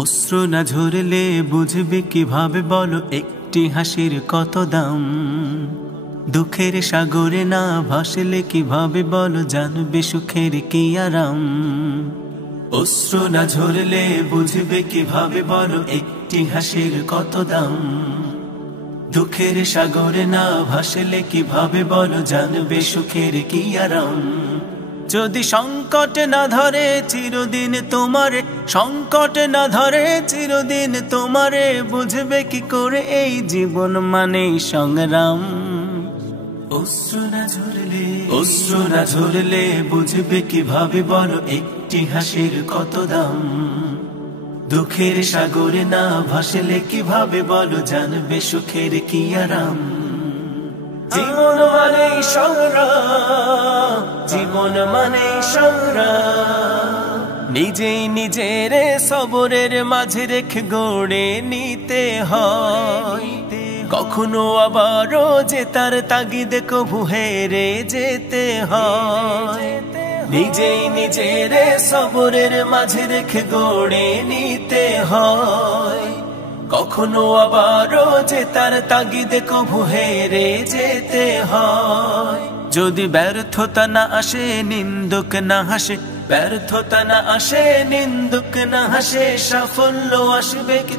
অশ্রু না ঝরলে বুঝবে কিভাবে বলো একটি হাসির কত দাম। দুঃখের সাগরে না ভাসলে কিভাবে বলো জানবে সুখের কি আরাম। অশ্রু না ঝরলে বুঝবে কিভাবে বলো একটি হাসির কত দাম। দুঃখের সাগরে না ভাসলে কিভাবে বলো জানবে সুখের কি আরাম। যদি সংকট না ধরে চিরদিন তোমারে, সংকট না ধরে চিরদিন তোমারে, বুঝবে কি করে এই জীবন মানেই সংগ্রাম। অশ্রু না ঝরলে বুঝবে কিভাবে বলো একটি হাসির কত দাম। দুঃখের সাগরে না ভাসলে কিভাবে বলো জানবে সুখের কি আরাম। জীবন মানেই সংগ্রাম, জীবন মানেই সংগ্রাম। নিজেই নিজের সবরের মাঝে রেখে গড়ে নিতে হয়। কখনো আবারও যে তার তাগিদে কভু হেরে যেতে হয়। নিজেই নিজের সবরের মাঝে রেখে গড়ে নিতে হয়। কখনো আবারও যে তার তাগিদে কভু হেরে যেতে হয়। যদি ব্যর্থতা না আসে নিন্দুক না হাসে, ব্যর্থতা না আসে নিন্দুক না হাসে, সাফল্য আসবে কি